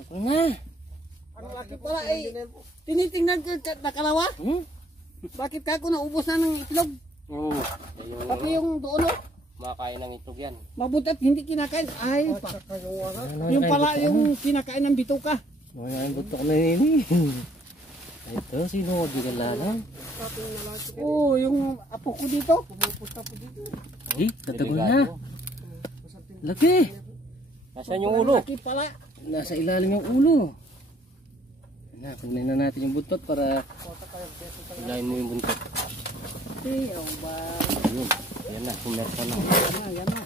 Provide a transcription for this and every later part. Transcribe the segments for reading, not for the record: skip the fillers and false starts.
Ito na. Ang laki pala eh. Tinitingnan ko nakalawa. Bakit ka ako naubos na ng itlog? Oo. Pati yung doon oh. Makain ng itlog yan. Mabuti at hindi kinakain. Ay, yung pala yung kinakain ng bituka. Mga yung butok na nini. Ito, sino magigalalang? Oo, yung apo ko dito. Pumupusta po dito. Ay, tatagol na. Laki. Nasaan yung ulo? Laki pala. Nasa ilalim yung ulo. Na, kunin na natin yung buntot para ilayin mo yung buntot. Ayaw ba? Ayun. Yan na, pumersa na. Yan na.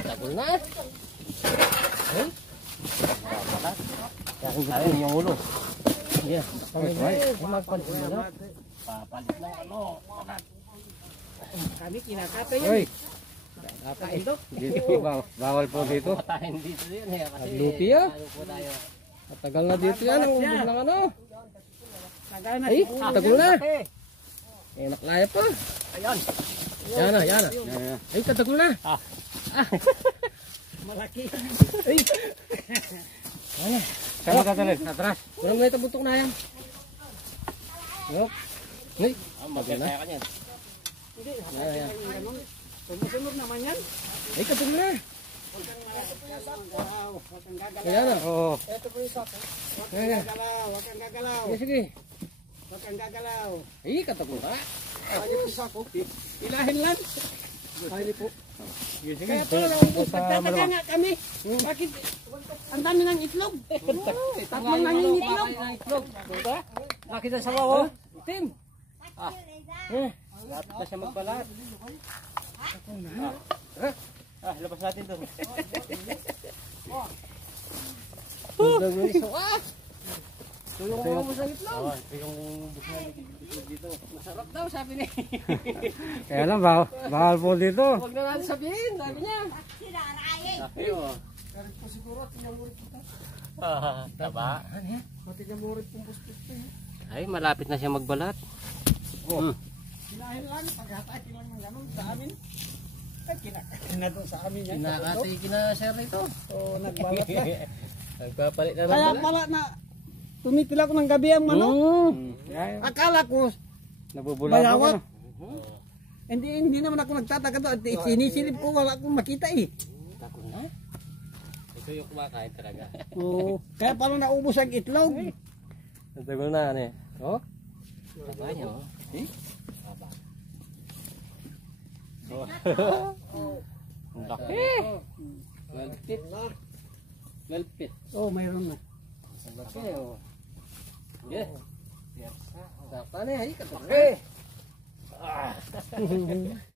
Tagol na. Ay. Wala. Ayun yung ulo. Yeah. Papalit ng ano. Kami kinakata yan. Hoy. Kain to. Dito bawal po dito. Patayin dito yun eh. Aglupi ah. Matagal na dito yan. Ang ubos ng ano. Ay, tagal na. Eh, naklaya pa. Ayan. Yan na, yan na. Ay, tatagol na. Malaki. Ay. Ano? Saan mo tatalin? Atras. Walang may tabutok na yan. Yup. Ay, tagal na. Hindi, sumusunod naman yan. Ay, tatagol na. Huwag kang gagalaw. Ayan na. Oo. Ito po yung sako. Huwag kang gagalaw. Huwag kang gagalaw. Sige, sige. Huwag kang gagalaw. Ay, katagol ka. Ay, yung sako. Ilahin lang. Ay, po. Sige, sige. Kaya pala naubos. Nagtataka nga kami. Bakit? Ang dami ng itlog. Tatlong nangingitlog. Nakita sa wawo. Tim. Lahat na siya magbalat. Labas natin doon. Tulong mo mo sa itlog. Ito yung buksan dito. Masarap daw, sabi niya. Kaya lang, bawal po dito. Huwag na natin sabihin, sabi niya. Sabi mo. Garit po siguro at tinamurit kita. Taba. Pati tinamurit pong bustos to. Ay, malapit na siya magbalat. Ilahin lang. Paghatay lang ng ganun sa amin. Ay, kinakain na doon sa amin yan. Kinakati kina-share ito. Oo, nagbalat na. Nagpapalit na Kaya pala na tumitila ko ng gabi ang manok. Akala ko Nabubula bayawat. ko. Hindi naman ako nagtataka doon. Sinisilip ko, wala akong makita eh. Ito yung kumakain talaga. Oo. Kaya pala naubos ang itlog. Natagal na ano eh. Oh? Taba niya oh. Eh? Taba. Ang laki. Malpit. Malpit. Oo, mayroon na. Ang laki oh. Yeah. Yes. Tapa na eh. Katulad.